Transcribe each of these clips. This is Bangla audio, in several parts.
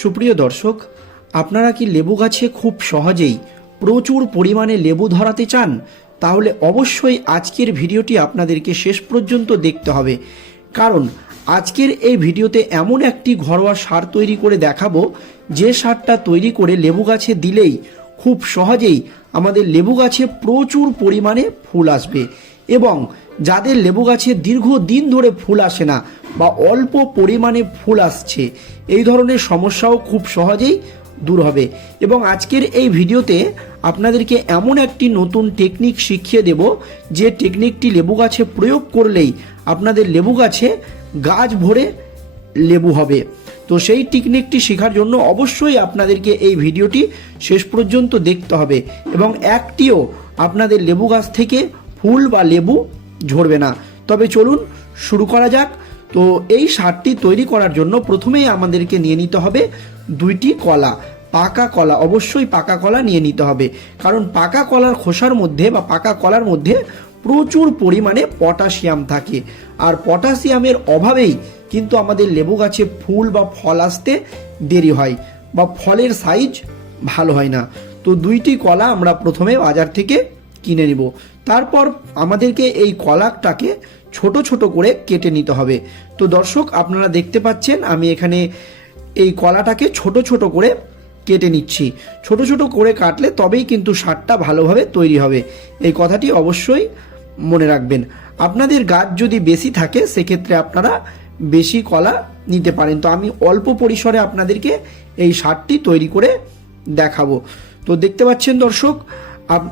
সুপ্রিয় দর্শক, আপনারা কি লেবু গাছে খুব সহজেই প্রচুর পরিমাণে লেবু ধরাতে চান? তাহলে অবশ্যই আজকের ভিডিওটি আপনাদেরকে শেষ পর্যন্ত দেখতে হবে। কারণ আজকের এই ভিডিওতে এমন একটি ঘরোয়া সার তৈরি করে দেখাবো, যে সারটা তৈরি করে লেবু গাছে দিলেই খুব সহজেই আমাদের লেবু গাছে প্রচুর পরিমাণে ফুল আসবে। এবং যাদের লেবু গাছে দীর্ঘদিন ধরে ফুল আসে না বা অল্প পরিমাণে ফুল আসছে, এই ধরনের সমস্যাও খুব সহজেই দূর হবে। এবং আজকের এই ভিডিওতে আপনাদেরকে এমন একটি নতুন টেকনিক শিখিয়ে দেব, যে টেকনিকটি লেবু গাছে প্রয়োগ করলেই আপনাদের লেবু গাছে গাছ ভরে লেবু হবে। তো সেই টেকনিকটি শেখার জন্য অবশ্যই আপনাদেরকে এই ভিডিওটি শেষ পর্যন্ত দেখতে হবে এবং একটিও আপনাদের লেবু গাছ থেকে ফুল বা লেবু ঝরবে না। তবে চলুন শুরু করা যাক। তো এই সারটি তৈরি করার জন্য প্রথমেই আমাদেরকে নিয়ে নিতে হবে দুইটি কলা, পাকা কলা। অবশ্যই পাকা কলা নিয়ে নিতে হবে। কারণ পাকা কলার খোসার মধ্যে বা পাকা কলার মধ্যে প্রচুর পরিমাণে পটাশিয়াম থাকে। আর পটাশিয়ামের অভাবেই কিন্তু আমাদের লেবু গাছে ফুল বা ফল আসতে দেরি হয় বা ফলের সাইজ ভালো হয় না। তো দুইটি কলা আমরা প্রথমে বাজার থেকে কিনে নিব। তারপর আমাদেরকে এই কলাটাকে ছোট ছোট করে কেটে নিতে হবে। তো দর্শক, আপনারা দেখতে পাচ্ছেন, আমি এখানে এই কলাটাকে ছোট ছোট করে কেটে নিচ্ছি। ছোট ছোট করে কাটলে তবেই কিন্তু সারটা ভালোভাবে তৈরি হবে। এই কথাটি অবশ্যই মনে রাখবেন। আপনাদের গাছ যদি বেশি থাকে, সেক্ষেত্রে আপনারা বেশি কলা নিতে পারেন। তো আমি অল্প পরিসরে আপনাদেরকে এই সারটি তৈরি করে দেখাবো। তো দেখতে পাচ্ছেন দর্শক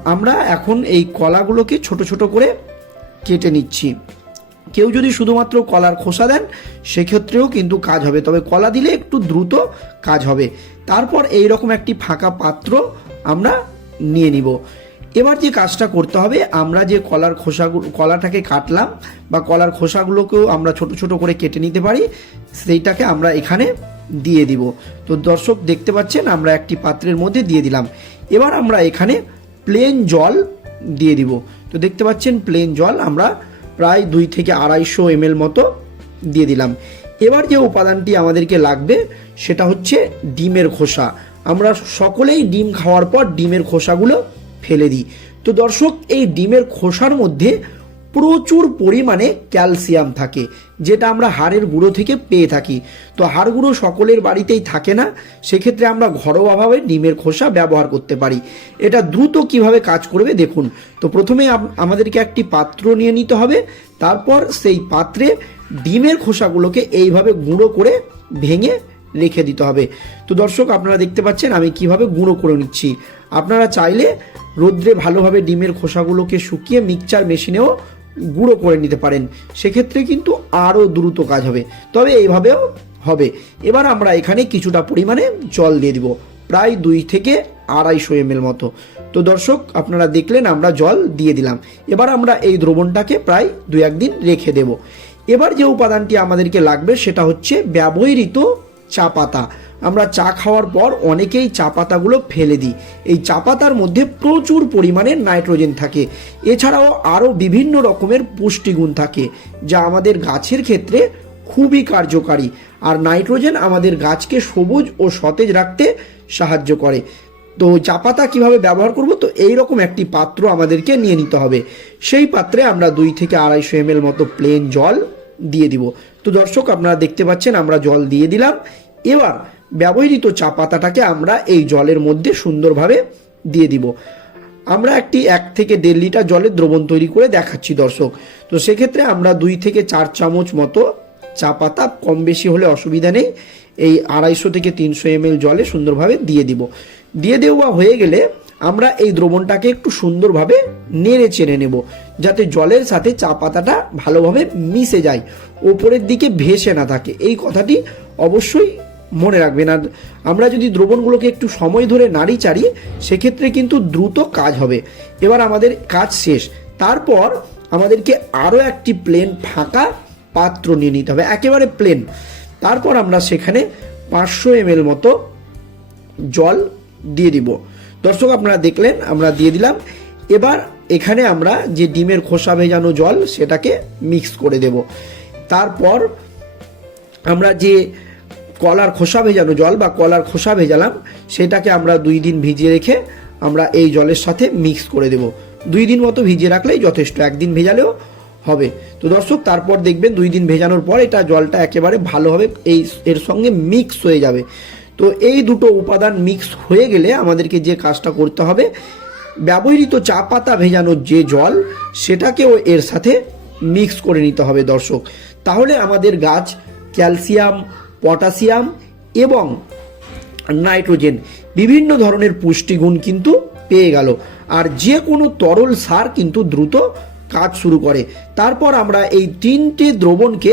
আমরা এখন এই কলাগুলোকে ছোট ছোট করে কেটে নিচ্ছি। কেউ যদি শুধুমাত্র কলার খোসা দেন, সেক্ষেত্রেও কিন্তু কাজ হবে। তবে কলা দিলে একটু দ্রুত কাজ হবে। তারপর এই রকম একটি ফাঁকা পাত্র আমরা নিয়ে নিব। এবার যে কাজটা করতে হবে, আমরা যে কলার খোসাগুলো কলাটাকে কাটলাম বা কলার খোসাগুলোকেও আমরা ছোট ছোট করে কেটে নিতে পারি, সেইটাকে আমরা এখানে দিয়ে দিব। তো দর্শক দেখতে পাচ্ছেন, আমরা একটি পাত্রের মধ্যে দিয়ে দিলাম। এবার আমরা এখানে প্লেন জল দিয়ে দিব। তো দেখতে পাচ্ছেন প্লেন জল আমরা প্রায় দুই থেকে আড়াইশো এমএল মতো দিয়ে দিলাম। এবার যে উপাদানটি আমাদেরকে লাগবে, সেটা হচ্ছে ডিমের খোসা। আমরা সকলেই ডিম খাওয়ার পর ডিমের খোসাগুলো ফেলে দিই। তো দর্শক, এই ডিমের খোসার মধ্যে প্রচুর পরিমাণে ক্যালসিয়াম থাকে, যেটা আমরা হাড়ের গুঁড়ো থেকে পেয়ে থাকি। তো হাড় গুঁড়ো সকলের বাড়িতেই থাকে না, সেক্ষেত্রে আমরা ঘরোয়াভাবে ডিমের খোসা ব্যবহার করতে পারি। এটা দ্রুত কীভাবে কাজ করবে দেখুন। তো প্রথমে আমাদেরকে একটি পাত্র নিয়ে নিতে হবে, তারপর সেই পাত্রে ডিমের খোসাগুলোকে এইভাবে গুঁড়ো করে ভেঙে রেখে দিতে হবে। তো দর্শক, আপনারা দেখতে পাচ্ছেন আমি কীভাবে গুঁড়ো করে নিচ্ছি। আপনারা চাইলে রোদ্রে ভালোভাবে ডিমের খোসাগুলোকে শুকিয়ে মিক্সচার মেশিনেও গুঁড়ো করে নিতে পারেন। সেক্ষেত্রে কিন্তু আরও দ্রুত কাজ হবে। তবে এইভাবেও হবে। এবার আমরা এখানে কিছুটা পরিমাণে জল দিয়ে দিব, প্রায় দুই থেকে আড়াইশো এমএল মতো। তো দর্শক, আপনারা দেখলেন আমরা জল দিয়ে দিলাম। এবার আমরা এই দ্রবণটাকে প্রায় দু একদিন রেখে দেব। এবার যে উপাদানটি আমাদেরকে লাগবে সেটা হচ্ছে ব্যবহৃত চা পাতা। আমরা চা খাওয়ার পর অনেকেই চা পাতাগুলো ফেলে দিই। এই চা পাতার মধ্যে প্রচুর পরিমাণে নাইট্রোজেন থাকে। এছাড়াও আরও বিভিন্ন রকমের পুষ্টিগুণ থাকে, যা আমাদের গাছের ক্ষেত্রে খুবই কার্যকারী। আর নাইট্রোজেন আমাদের গাছকে সবুজ ও সতেজ রাখতে সাহায্য করে। তো চা পাতা কীভাবে ব্যবহার করব? তো এই রকম একটি পাত্র আমাদেরকে নিয়ে নিতে হবে। সেই পাত্রে আমরা দুই থেকে আড়াইশো এম মতো প্লেন জল দিয়ে দিব। তো দর্শক, আপনারা দেখতে পাচ্ছেন আমরা জল দিয়ে দিলাম। এবার ব্যবহৃত চা পাতাটাকে আমরা এই জলের মধ্যে সুন্দরভাবে দিয়ে দিব। আমরা একটি এক থেকে দেড় লিটার জলের দ্রবণ তৈরি করে দেখাচ্ছি দর্শক। তো সেক্ষেত্রে আমরা দুই থেকে চার চামচ মতো চা পাতা, কম বেশি হলে অসুবিধা নেই, এই আড়াইশো থেকে তিনশো এম জলে সুন্দরভাবে দিয়ে দিব। দিয়ে দেওয়া হয়ে গেলে আমরা এই দ্রবণটাকে একটু সুন্দরভাবে নেড়ে চেড়ে নেব, যাতে জলের সাথে চা পাতাটা ভালোভাবে মিশে যায়, ওপরের দিকে ভেসে না থাকে। এই কথাটি অবশ্যই মনে রাখবেন আর আমরা যদি দ্রবণগুলোকে একটু সময় ধরে নাড়ি চাড়ি, সেক্ষেত্রে কিন্তু দ্রুত কাজ হবে। এবার আমাদের কাজ শেষ। তারপর আমাদেরকে আরও একটি প্লেন ফাঁকা পাত্র নিয়ে নিতে হবে, একেবারে প্লেন। তারপর আমরা সেখানে পাঁচশো এম মতো জল দিয়ে দিব। দর্শক, আপনারা দেখলেন, আমরা দিয়ে দিলাম। এবার এখানে আমরা যে ডিমের খোসা ভেজানো জল, সেটাকে মিক্স করে দেব। তারপর আমরা যে কলার খোসা ভেজানো জল বা কলার খোসা ভেজালাম, সেটাকে আমরা দুই দিন ভিজিয়ে রেখে আমরা এই জলের সাথে মিক্স করে দেব। দুই দিন মতো ভিজিয়ে রাখলেই যথেষ্ট, একদিন ভেজালেও হবে। তো দর্শক, তারপর দেখবেন দুই দিন ভেজানোর পর এটা জলটা একেবারে ভালোভাবে এই, এর সঙ্গে মিক্স হয়ে যাবে। তো এই দুটো উপাদান মিক্স হয়ে গেলে আমাদেরকে যে কাজটা করতে হবে, ব্যবহৃত চা পাতা ভেজানোর যে জল, সেটাকেও এর সাথে মিক্স করে নিতে হবে দর্শক। তাহলে আমাদের গাছ ক্যালসিয়াম পটাশিয়াম এবং নাইট্রোজেন বিভিন্ন ধরনের পুষ্টিগুণ কিন্তু পেয়ে গেল। আর যে কোনো তরল সার কিন্তু দ্রুত কাজ শুরু করে। তারপর আমরা এই তিনটে দ্রবণকে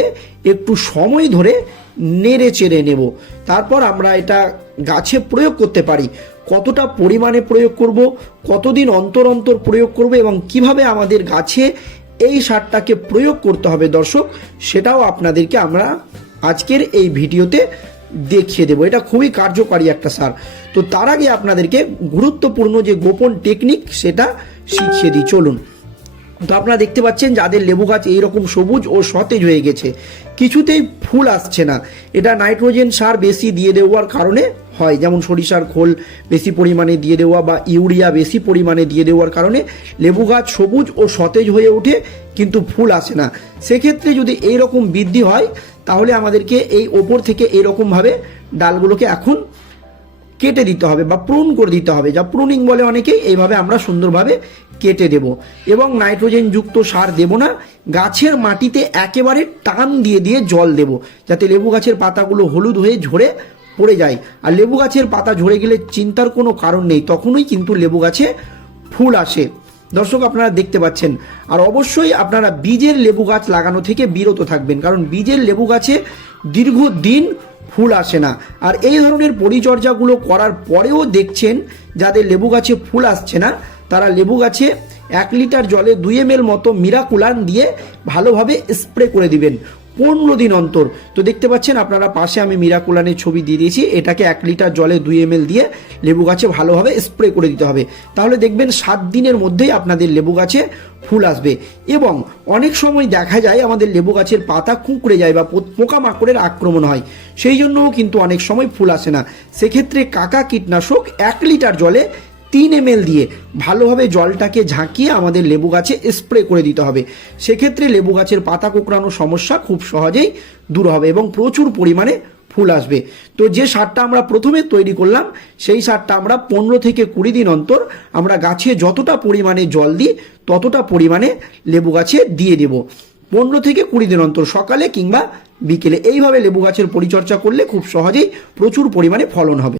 একটু সময় ধরে নেড়ে চেড়ে নেব। তারপর আমরা এটা গাছে প্রয়োগ করতে পারি। কতটা পরিমাণে প্রয়োগ করব, কতদিন অন্তর অন্তর প্রয়োগ করব এবং কীভাবে আমাদের গাছে এই সারটাকে প্রয়োগ করতে হবে দর্শক, সেটাও আপনাদেরকে আমরা আজকের এই ভিডিওতে দেখিয়ে দেবো। এটা খুবই কার্যকারী একটা সার। তো তার আগে আপনাদেরকে গুরুত্বপূর্ণ যে গোপন টেকনিক, সেটা শিখিয়ে দিই। চলুন। তো আপনারা দেখতে পাচ্ছেন, যাদের লেবু গাছ এইরকম সবুজ ও সতেজ হয়ে গেছে, কিছুতেই ফুল আসছে না। এটা নাইট্রোজেন সার বেশি দিয়ে দেওয়ার কারণে হয়। যেমন সরিষার খোল বেশি পরিমাণে দিয়ে দেওয়া বা ইউরিয়া বেশি পরিমাণে দিয়ে দেওয়ার কারণে লেবু গাছ সবুজ ও সতেজ হয়ে ওঠে, কিন্তু ফুল আসে না। সেক্ষেত্রে যদি এই রকম বৃদ্ধি হয় তাহলে আমাদেরকে এই ওপর থেকে এরকমভাবে ডালগুলোকে এখন কেটে দিতে হবে বা প্রুন করে দিতে হবে। যা প্রুনিং বলে অনেকেই, এইভাবে আমরা সুন্দরভাবে কেটে দেব। এবং নাইট্রোজেন যুক্ত সার দেব না, গাছের মাটিতে একেবারে টান দিয়ে দিয়ে জল দেব, যাতে লেবু গাছের পাতাগুলো হলুদ হয়ে ঝরে পড়ে যায়। আর লেবু গাছের পাতা ঝরে গেলে চিন্তার কোনো কারণ নেই, তখনই কিন্তু লেবু গাছে ফুল আসে। দর্শক, আপনারা দেখতে পাচ্ছেন। আর অবশ্যই আপনারা বীজের লেবু গাছ লাগানো থেকে বিরত থাকবেন, কারণ বীজের লেবু গাছে দীর্ঘদিন ফুল আসে না। আর এই ধরনের পরিচর্যাগুলো করার পরেও দেখছেন, যাদের লেবু গাছে ফুল আসছে না, তারা লেবু গাছে এক লিটার জলে দুই এম মতো মিরাকুলান দিয়ে ভালোভাবে স্প্রে করে দিবেন। পনেরো দিন অন্তর। তো দেখতে পাচ্ছেন আপনারা পাশে আমি মিরাকুলানের ছবি দিয়ে দিয়েছি। এটাকে এক লিটার জলে দুই এম দিয়ে লেবু গাছে ভালোভাবে স্প্রে করে দিতে হবে। তাহলে দেখবেন সাত দিনের মধ্যেই আপনাদের লেবু গাছে ফুল আসবে। এবং অনেক সময় দেখা যায় আমাদের লেবু গাছের পাতা কুঁকড়ে যায় বা পোকামাকড়ের আক্রমণ হয়। সেই জন্যও কিন্তু অনেক সময় ফুল আসে না। সেক্ষেত্রে কাকা কীটনাশক এক লিটার জলে তিন এম দিয়ে ভালোভাবে জলটাকে ঝাঁকিয়ে আমাদের লেবু গাছে স্প্রে করে দিতে হবে। সেক্ষেত্রে লেবু গাছের পাতা কোঁকড়ানোর সমস্যা খুব সহজেই দূর হবে এবং প্রচুর পরিমাণে ফুল আসবে। তো যে সারটা আমরা প্রথমে তৈরি করলাম, সেই সারটা আমরা পনেরো থেকে কুড়ি দিন অন্তর আমরা গাছে যতটা পরিমাণে জল দিই, ততটা পরিমাণে লেবু গাছে দিয়ে দেব। পনেরো থেকে কুড়ি দিন অন্তর, সকালে কিংবা বিকেলে। এইভাবে লেবু গাছের পরিচর্যা করলে খুব সহজেই প্রচুর পরিমাণে ফলন হবে।